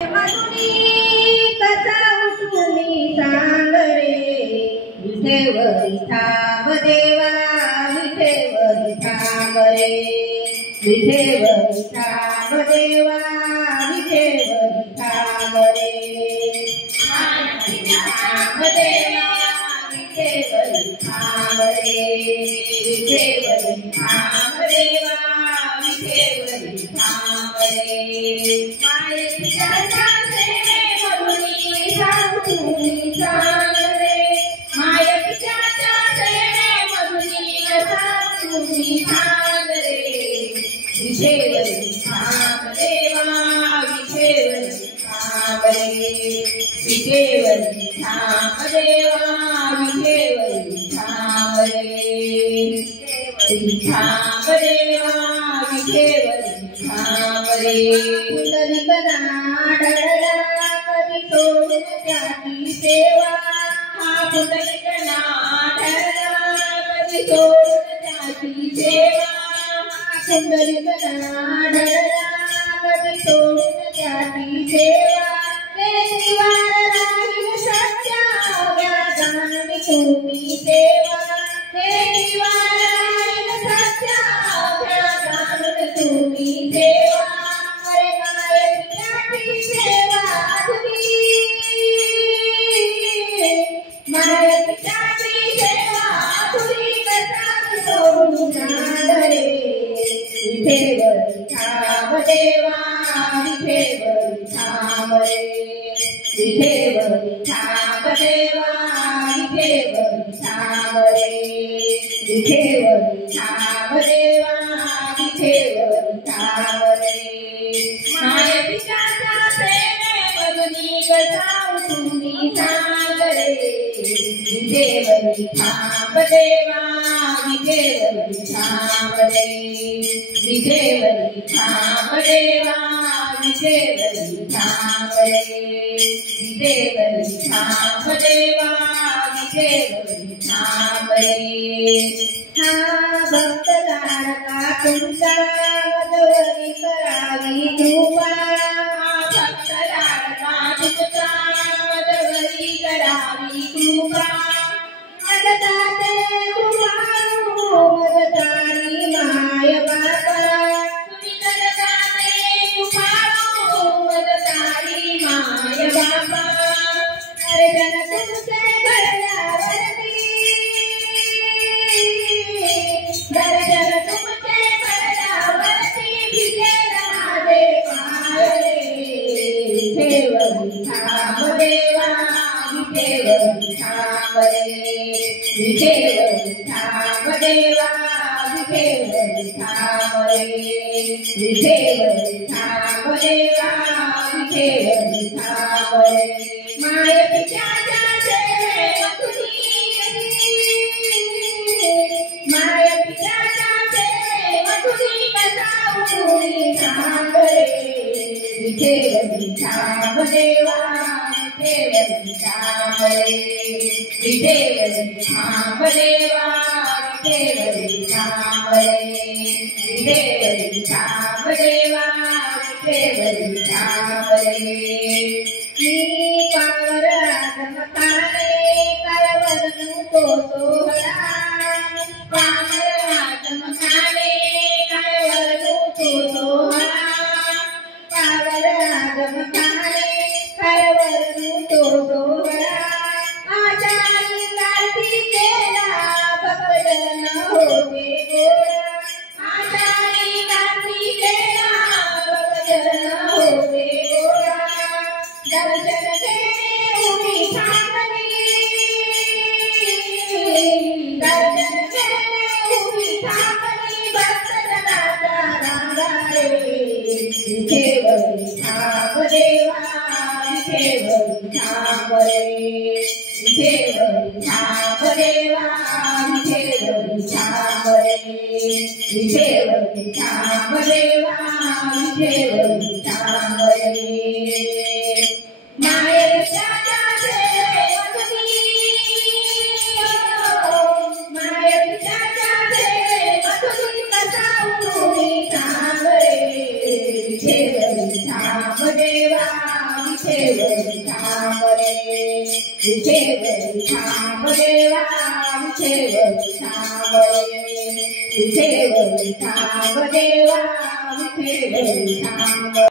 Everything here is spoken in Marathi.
मधुनी कसा उठूनी सांग रे विठेवरी थांब देवा विठेवरी थांब रे विठेवरी थांब देवा विठेवरी थांब रे थांब देवा विठेवरी थांब रे विठेवरी थांब देवा विठेवरी थांब रे मायेच्या सेवे मधुनी सांगूनी सांग रे मायेच्या सेवे मधुनी सांगूनी सांग रे विठेवरी थांब देवा विठेवरी थांब रे विठेवरी थांब देवा विठेवरी थांब रे विठेवरी थांब देवा विठेवरी थांब रे पुंडलिक नाडला कधी सोडून त्याची सेवा हा पुंडलिक नाडला कधी सोडून त्याची सेवा पुंडलिक नाडला कधी सोडून त्याची सेवा देवार राहील सत्या व्याजाने तुम्ही सेवा देवार राहील सत्या व्याजाने तुम्ही सेवा अरे मायेची सेवा तुझी मायेची सेवा तुझी कसा सोडून जाणार रे विठेवरी थांब देवा विठेवरी थांब रे विठेवरी थांब देवा विठेवरी थांब रे विठेवरी थांब देवा विठेवरी थांब रे मायेच्या सेवे मधुनी कसा उठूनी सांग रे विठेवरी थांब देवा विठेवरी थांब रे विठेवरी थांब देवा विठेवरी थांब रे विठेवरी थांब देवा विठेवरी थांब रे हा भक्त लाडका तुमचा मधुरी करावी कृपा हा भक्त लाडका तुमचा मधुरी करावी कृपा मदताते कृपाळू मदतारी माय बाबा तुम्ही मदताते कृपाळू मदतारी माय बाबा अरे जन तुमचे घडल्यावरती दर्शन तुमचे घडल्यावरती भिजेला दे पाय रे विठेवरी थांब देवा विठेवरी थांब रे विठेवरी थांब देवा विठेवरी थांब रे विठेवरी थांब देवा विठेवरी थांब रे मायेच्या सेवे मधुनी मायेच्या सेवे मधुनी कसा उठूनी सांग रे विठेवरी थांब देवा विठेवरी थांब रे विठेवरी थांब देवा विठेवरी थांब रे विठेवरी थांब देवा विठेवरी थांब रे मी पावर आगमकाने करवर तो सोहळा पावर आगमकाने करवर तो सोहळा पावर आगमकाने करवर तो सोहळा आचारी कार्तिकेला भक्तजन होते गोळा आचारी कार्तिकेला भक्तजन होते गोळा दर्शन घेणे उभी थांबली दर्शन घेणे उभी थांबली भक्तजनाचा रांगा रे विठेवरी थांब देवा विठेवरी थांब रे विठेवरी थांब देवा विठेवरी थांब रे विठेवरी थांब देवा विठेवरी थांब रे मायेच्या सेवे मधुनी मायेच्या सेवे मधुनी कसा उठूनी सांग रे विठेवरी थांब देवा विठेवरी थांब रे विठेवरी थांब देवा विठेवरी थांब रे विठेवरी थांब देवा विठेवरी थांब